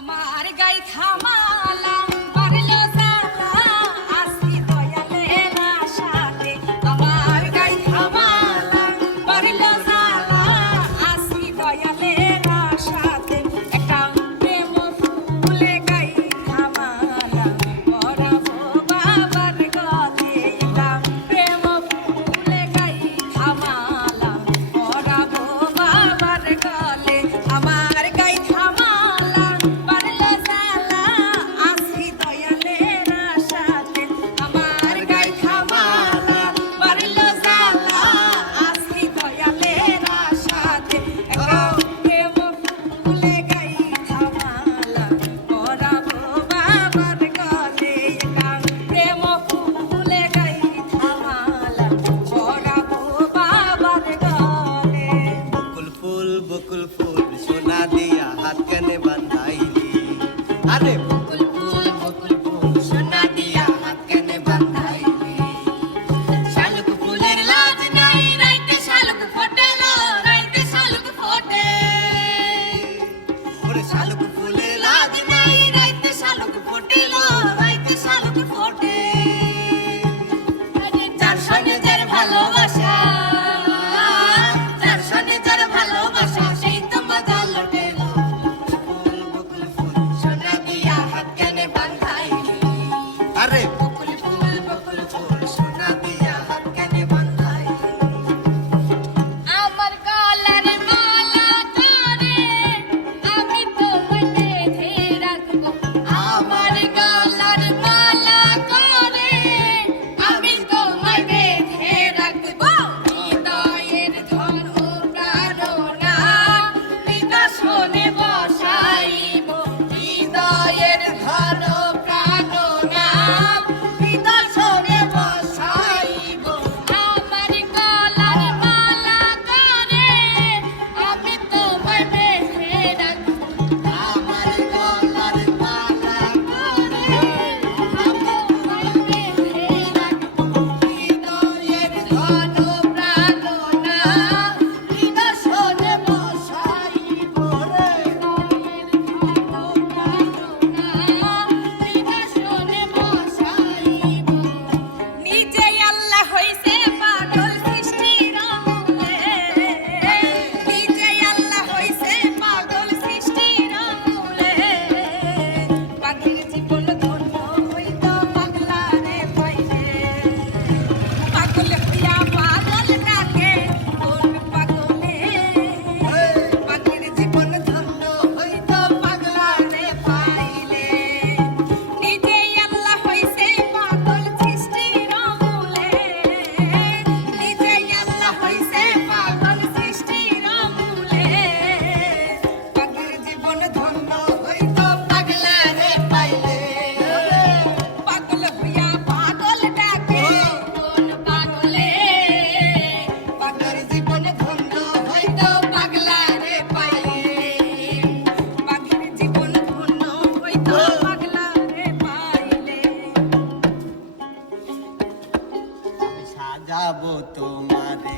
আমার গাই থামালা like সাজাবো তোমারে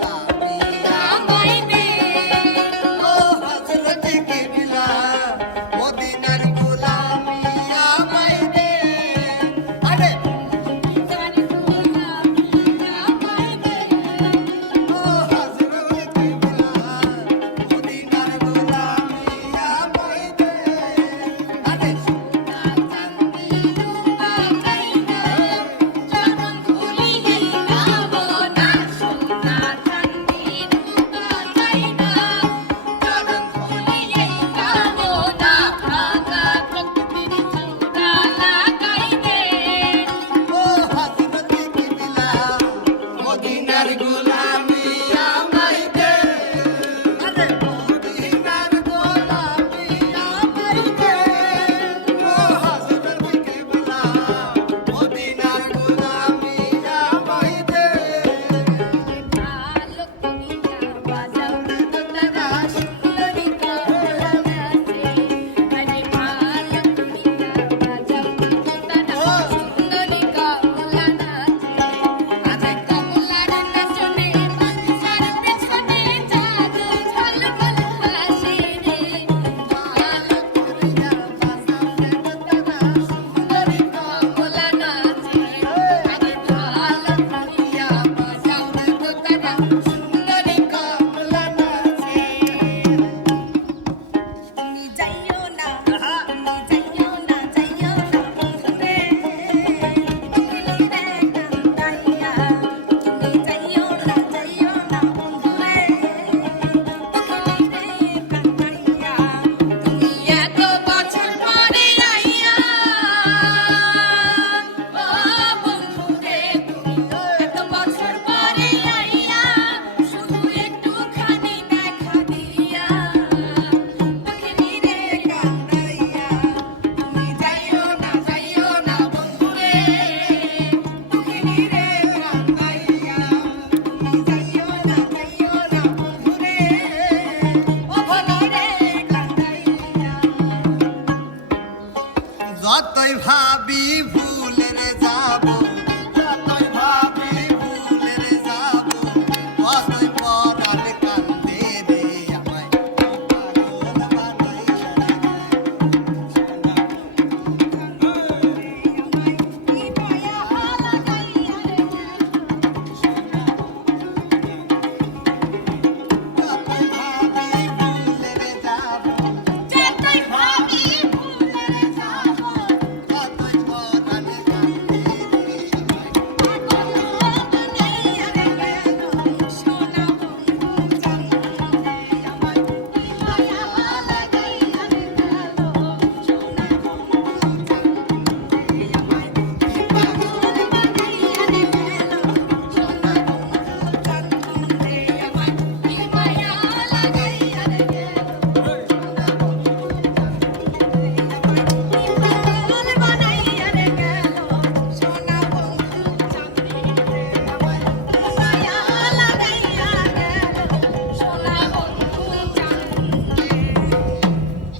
大 got a good